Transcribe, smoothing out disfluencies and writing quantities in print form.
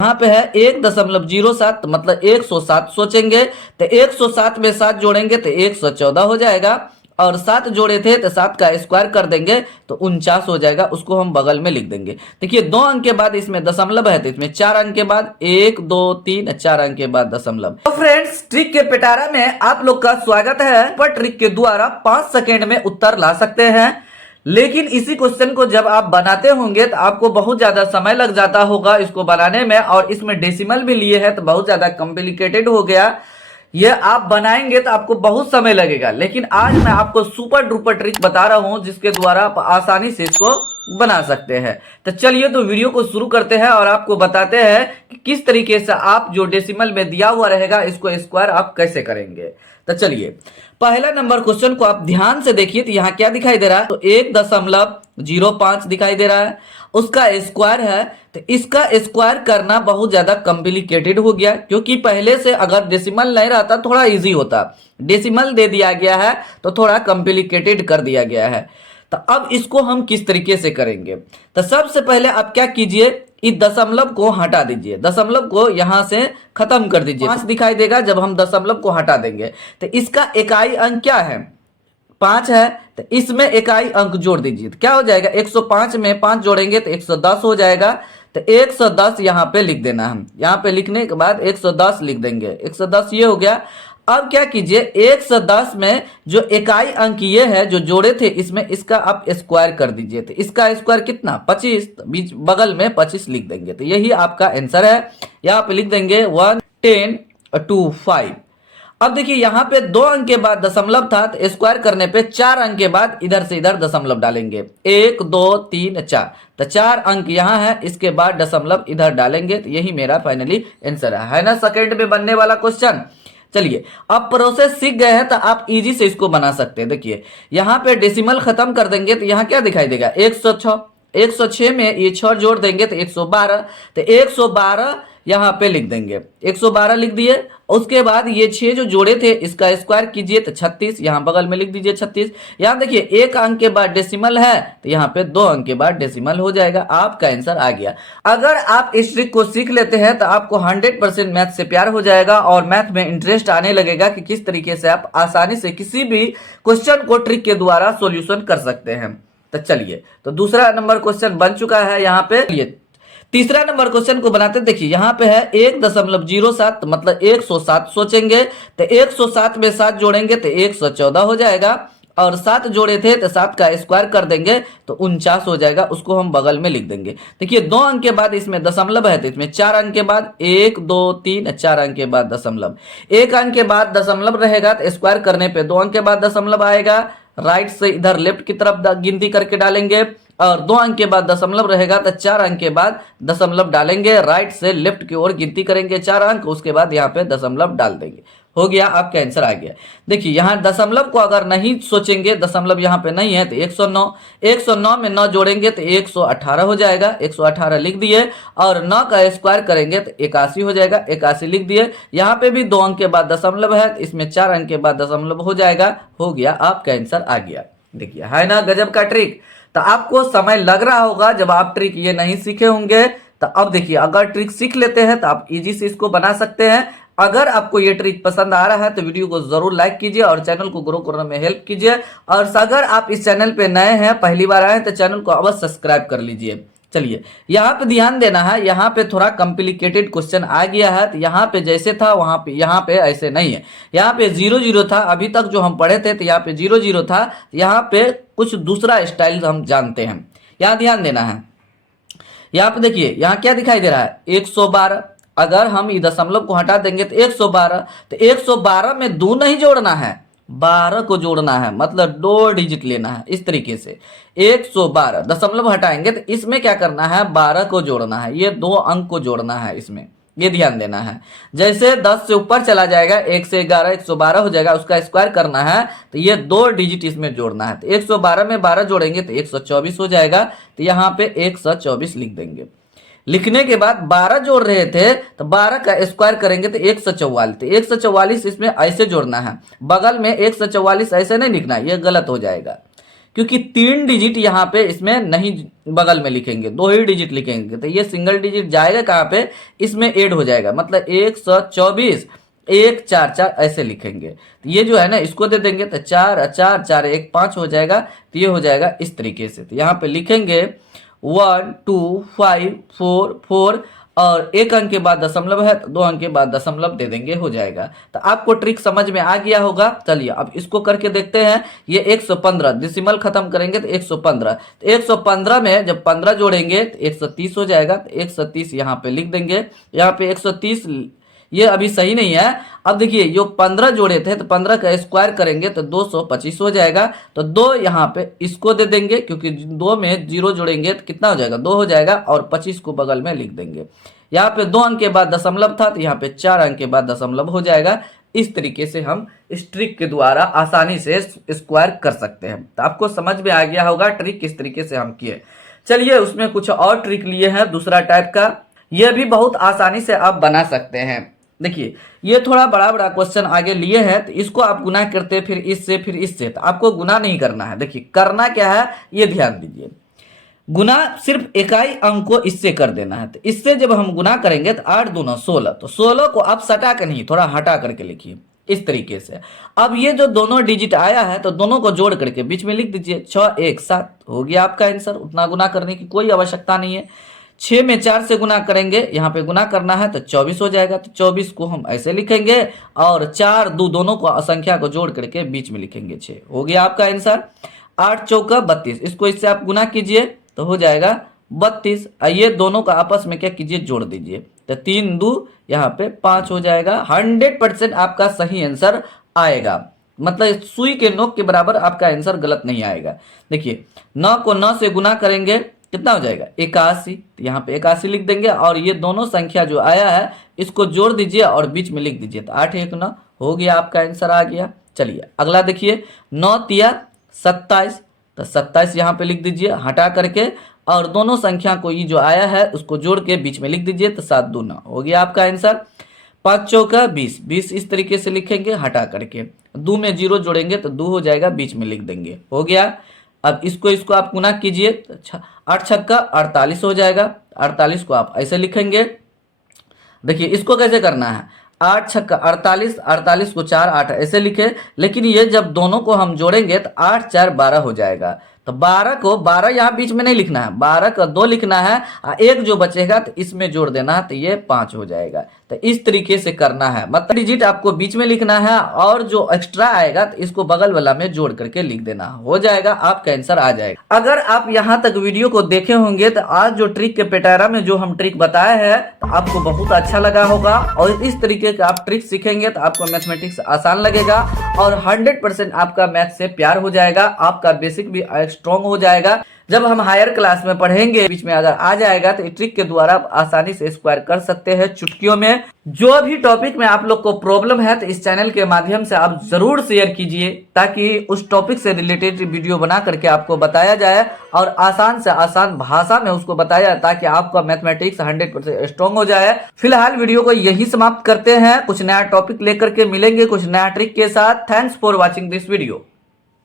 यहाँ पे है 1.07 मतलब 107 सोचेंगे तो 107 में 7 जोड़ेंगे तो 114 हो जाएगा, और 7 जोड़े थे तो 7 का स्क्वायर कर देंगे तो 49 हो जाएगा। उसको हम बगल में लिख देंगे। देखिए 2 अंक के बाद इसमें दशमलव है तो इसमें 4 अंक के बाद 1 2 3 4 अंक के बाद दशमलव। तो फ्रेंड्स, ट्रिक के पिटारा में आप लोग का स्वागत है। पर ट्रिक के द्वारा 5 सेकेंड में उत्तर ला सकते हैं, लेकिन इसी क्वेश्चन को जब आप बनाते होंगे तो आपको बहुत ज्यादा समय लग जाता होगा इसको बनाने में, और इसमें डेसिमल भी लिए हैं तो बहुत ज्यादा कॉम्प्लिकेटेड हो गया। ये आप बनाएंगे तो आपको बहुत समय लगेगा, लेकिन आज मैं आपको सुपर डुपर ट्रिक बता रहा हूं जिसके द्वारा आप आसानी से इसको बना सकते हैं। तो चलिए तो वीडियो को शुरू करते हैं और आपको बताते हैं कि किस तरीके से आप जो डेसिमल में दिया हुआ रहेगा इसको स्क्वायर आप कैसे करेंगे। तो चलिए पहला नंबर क्वेश्चन को आप ध्यान से देखिए तो यहाँ क्या दिखाई दे रहा है, तो 1.05 दिखाई दे रहा है, उसका स्क्वायर है। तो इसका स्क्वायर करना बहुत ज्यादा कॉम्प्लिकेटेड हो गया, क्योंकि पहले से अगर डेसिमल नहीं रहता थोड़ा इजी होता। डेसिमल दे दिया गया है तो थोड़ा कॉम्प्लिकेटेड कर दिया गया है। तो अब इसको हम किस तरीके से करेंगे, तो सबसे पहले आप क्या कीजिए, इस दशमलव को हटा दीजिए, दशमलव को यहां से खत्म कर दीजिए। 5 दिखाई देगा जब हम दशमलव को हटा देंगे। तो इसका इकाई अंक क्या है, 5 है, तो इसमें इकाई अंक जोड़ दीजिए। तो क्या हो जाएगा, 105 में 5 जोड़ेंगे तो 110 हो जाएगा। तो 110 यहाँ पे लिख देना है। यहाँ पे लिखने के बाद 110 लिख देंगे, 110 ये हो गया। अब क्या कीजिए, 110 में जो इकाई अंक ये है जो जोड़े थे इसमें इसका आप स्क्वायर कर दीजिए। तो इसका स्क्वायर कितना, 25, बीच बगल में 25 लिख देंगे। तो यही आपका आंसर है। यहाँ पे लिख देंगे 1 10 2 5। अब देखिए यहाँ पे 2 अंक के बाद दशमलव था तो स्क्वायर करने पे 4 अंक के बाद इधर से इधर दशमलव डालेंगे, 1 2 3 4। तो 4 अंक यहाँ है, इसके बाद दशमलव इधर डालेंगे। तो यही मेरा फाइनली आंसर है ना, सेकंड में बनने वाला क्वेश्चन। चलिए अब प्रोसेस सीख गए हैं तो आप इजी से इसको बना सकते हैं। देखिए यहाँ पे डेसिमल खत्म कर देंगे तो यहाँ क्या दिखाई देगा, 106। 106 में ये 6 जोड़ देंगे तो 112। तो 112 यहाँ पे लिख देंगे, 112 लिख दिए। उसके बाद ये 6 जो जोड़े थे इसका स्क्वायर कीजिए तो 36, यहाँ बगल में लिख दीजिए 36। यहाँ देखिए 1 अंक के बाद डेसिमल है तो यहाँ पे 2 अंक के बाद डेसिमल हो जाएगा। आपका आंसर आ गया। अगर आप इस ट्रिक को सीख लेते हैं तो आपको 100% मैथ से प्यार हो जाएगा और मैथ में इंटरेस्ट आने लगेगा कि किस तरीके से आप आसानी से किसी भी क्वेश्चन को ट्रिक के द्वारा सोल्यूशन कर सकते हैं। तो चलिए तो दूसरा नंबर क्वेश्चन बन चुका है। यहाँ पे तीसरा नंबर क्वेश्चन को बनाते, देखिए यहाँ पे है 1.07 मतलब 107 सोचेंगे तो 107 में 7 जोड़ेंगे तो 114 हो जाएगा, और 7 जोड़े थे तो 7 का स्क्वायर कर देंगे तो 49 हो जाएगा। उसको हम बगल में लिख देंगे। देखिए 2 अंक के बाद इसमें दशमलव है तो इसमें 4 अंक के बाद 1 2 3 4 अंक के बाद दशमलव। 1 अंक के बाद दशमलव रहेगा तो स्क्वायर करने पे 2 अंक के बाद दशमलव आएगा। राइट से इधर लेफ्ट की तरफ गिनती करके डालेंगे, और 2 अंक के बाद दशमलव रहेगा तो 4 अंक के बाद दशमलव डालेंगे। राइट से लेफ्ट की ओर गिनती करेंगे 4 अंक, उसके बाद यहाँ पे दशमलव डाल देंगे। हो गया, आपका आंसर आ गया। देखिए यहाँ दशमलव को अगर नहीं सोचेंगे, दशमलव यहाँ पे नहीं है तो 109। 109 में 9 जोड़ेंगे तो 118 हो जाएगा, 118 लिख दिए। और 9 का स्क्वायर करेंगे तो 81 हो जाएगा, 81 लिख दिए। यहाँ पे भी 2 अंक के बाद दशमलव है तो इसमें 4 अंक के बाद दशमलव हो जाएगा। हो गया, आपका आंसर आ गया। देखिए है ना गजब का ट्रिक। तो आपको समय लग रहा होगा जब आप ट्रिक ये नहीं सीखे होंगे। तो अब देखिए अगर ट्रिक सीख लेते हैं तो आप इजी से इसको बना सकते हैं। अगर आपको ये ट्रिक पसंद आ रहा है तो वीडियो को जरूर लाइक कीजिए और चैनल को ग्रो करने में हेल्प कीजिए। और अगर आप इस चैनल पे नए हैं, पहली बार आए हैं, तो चैनल को अवश्य सब्सक्राइब कर लीजिए। चलिए यहाँ पे ध्यान देना है, यहाँ पे थोड़ा कॉम्प्लिकेटेड क्वेश्चन आ गया है। तो यहाँ पे जैसे था वहां पे यहाँ पे ऐसे नहीं है। यहाँ पे 0 0 था, अभी तक जो हम पढ़े थे तो यहाँ पे 0 0 था। यहाँ पे कुछ दूसरा स्टाइल हम जानते हैं, यहाँ ध्यान देना है। यहाँ पे देखिए यहाँ क्या दिखाई दे रहा है, 112। अगर हम इस दशमलव को हटा देंगे तो 112। तो 112 में 2 नहीं जोड़ना है, 12 को जोड़ना है, मतलब 2 डिजिट लेना है। इस तरीके से 112 दशमलव हटाएंगे तो इसमें क्या करना है, 12 को जोड़ना है, ये 2 अंक को जोड़ना है इसमें, ये ध्यान देना है। जैसे 10 से ऊपर चला जाएगा, 1 से 11 112 हो जाएगा, उसका स्क्वायर करना है तो ये 2 डिजिट इसमें जोड़ना है। तो 112 में 12 जोड़ेंगे तो 124 हो जाएगा। तो यहाँ पे 124 लिख देंगे। लिखने के बाद 12 जोड़ रहे थे तो 12 का स्क्वायर करेंगे तो 144। तो 144 इसमें ऐसे जोड़ना है, बगल में 144 ऐसे नहीं लिखना, ये गलत हो जाएगा। क्योंकि 3 डिजिट यहाँ पे इसमें नहीं बगल में लिखेंगे, 2 ही डिजिट लिखेंगे, तो ये सिंगल डिजिट जाएगा कहाँ पे, इसमें ऐड हो जाएगा, मतलब 124 1 4 4 ऐसे लिखेंगे। तो ये जो है ना इसको दे देंगे तो 4 4 4 1 5 हो जाएगा। तो ये हो जाएगा इस तरीके से। तो यहाँ पे लिखेंगे 1 2 5 4 4 और 1 अंक के बाद दशमलव है तो 2 अंक के बाद दशमलव दे देंगे, हो जाएगा। तो आपको ट्रिक समझ में आ गया होगा। चलिए अब इसको करके देखते हैं। ये 115 डिसिमल खत्म करेंगे तो 115, तो 115 में जब 15 जोड़ेंगे तो 130 हो जाएगा। तो 130 यहाँ पे लिख देंगे। यहाँ पे 130 ये अभी सही नहीं है। अब देखिए जो 15 जोड़े थे तो 15 का स्क्वायर करेंगे तो 225 हो जाएगा। तो 2 यहाँ पे इसको दे देंगे, क्योंकि 2 में 0 जोड़ेंगे तो कितना हो जाएगा, 2 हो जाएगा, और 25 को बगल में लिख देंगे। यहाँ पे 2 अंक के बाद दशमलव था तो यहाँ पे 4 अंक के बाद दशमलव हो जाएगा। इस तरीके से हम इस ट्रिक के द्वारा आसानी से स्क्वायर कर सकते हैं। तो आपको समझ में आ गया होगा ट्रिक किस तरीके से हम किए। चलिए उसमें कुछ और ट्रिक लिए हैं दूसरा टाइप का, यह भी बहुत आसानी से आप बना सकते हैं। देखिए ये थोड़ा बड़ा बड़ा क्वेश्चन आगे लिए हैं, तो इसको आप गुना करते फिर इससे, तो आपको गुना नहीं करना है। देखिए करना क्या है ये ध्यान दीजिए, गुना सिर्फ इकाई अंक को इससे कर देना है। तो इससे जब हम गुना करेंगे तो 8 दूना 16, तो 16 को आप सटा कर नहीं थोड़ा हटा करके लिखिए इस तरीके से। अब ये जो दोनों डिजिट आया है तो दोनों को जोड़ करके बीच में लिख दीजिए 6 1 7 हो गया आपका आंसर। उतना गुना करने की कोई आवश्यकता नहीं है। 6 में 4 से गुना करेंगे, यहाँ पे गुना करना है तो 24 हो जाएगा। तो 24 को हम ऐसे लिखेंगे और 4 2 दोनों को संख्या को जोड़ करके बीच में लिखेंगे 6, हो गया आपका आंसर। 8 चौका 32, इसको इससे आप गुना कीजिए तो हो जाएगा 32। ये दोनों का आपस में क्या कीजिए, जोड़ दीजिए, तो 3 2 यहाँ पे 5 हो जाएगा। 100% आपका सही आंसर आएगा, मतलब सुई के नोक के बराबर आपका आंसर गलत नहीं आएगा। देखिए 9 को 9 से गुना करेंगे कितना हो जाएगा 81, तो यहाँ पे 81 लिख देंगे और ये दोनों संख्या जो आया है इसको जोड़ दीजिए और बीच में लिख दीजिए, तो 8 1 9 हो गया आपका आंसर आ गया। चलिए अगला देखिए 9 तिया 27, तो 27 यहाँ पे लिख दीजिए हटा करके, और दोनों संख्या को ये जो आया है उसको जोड़ के बीच में लिख दीजिए, तो 7 2 9 हो गया आपका आंसर। 5 चौका 20, 20 इस तरीके से लिखेंगे हटा करके, 2 में 0 जोड़ेंगे तो 2 हो जाएगा, बीच में लिख देंगे, हो गया। अब इसको आप गुना कीजिए, 8 छक्का 48 हो जाएगा। 48 को आप ऐसे लिखेंगे। देखिए इसको कैसे करना है, 8 छक्का 48, 48 को 4 8 ऐसे लिखे, लेकिन ये जब दोनों को हम जोड़ेंगे तो 8 4 12 हो जाएगा। तो 12 को 12 यहाँ बीच में नहीं लिखना है, 12 का 2 लिखना है, एक जो बचेगा तो इसमें जोड़ देना है, तो ये 5 हो जाएगा। तो इस तरीके से करना है, मतलब डिजिट आपको बीच में लिखना है और जो एक्स्ट्रा आएगा तो इसको बगल वाला में जोड़ करके लिख देना, हो जाएगा, आपका आंसर आ जाएगा। अगर आप यहाँ तक वीडियो को देखे होंगे तो आज जो ट्रिक के पेटारा में जो हम ट्रिक बताए हैं तो आपको बहुत अच्छा लगा होगा, और इस तरीके का आप ट्रिक सीखेंगे तो आपको मैथमेटिक्स आसान लगेगा और 100% आपका मैथ से प्यार हो जाएगा, आपका बेसिक भी स्ट्रॉन्ग हो जाएगा। जब हम हायर क्लास में पढ़ेंगे बीच में अगर आ जाएगा तो ट्रिक के द्वारा आप आसानी से स्क्वायर कर सकते हैं चुटकियों में। जो भी टॉपिक में आप लोग को प्रॉब्लम है तो इस चैनल के माध्यम से आप जरूर शेयर कीजिए, ताकि उस टॉपिक से रिलेटेड वीडियो बना करके आपको बताया जाए और आसान से आसान भाषा में उसको बताया, ताकि आपका मैथमेटिक्स 100% स्ट्रॉन्ग हो जाए। फिलहाल वीडियो को यही समाप्त करते हैं, कुछ नया टॉपिक लेकर के मिलेंगे कुछ नया ट्रिक के साथ। Thanks for watching this video.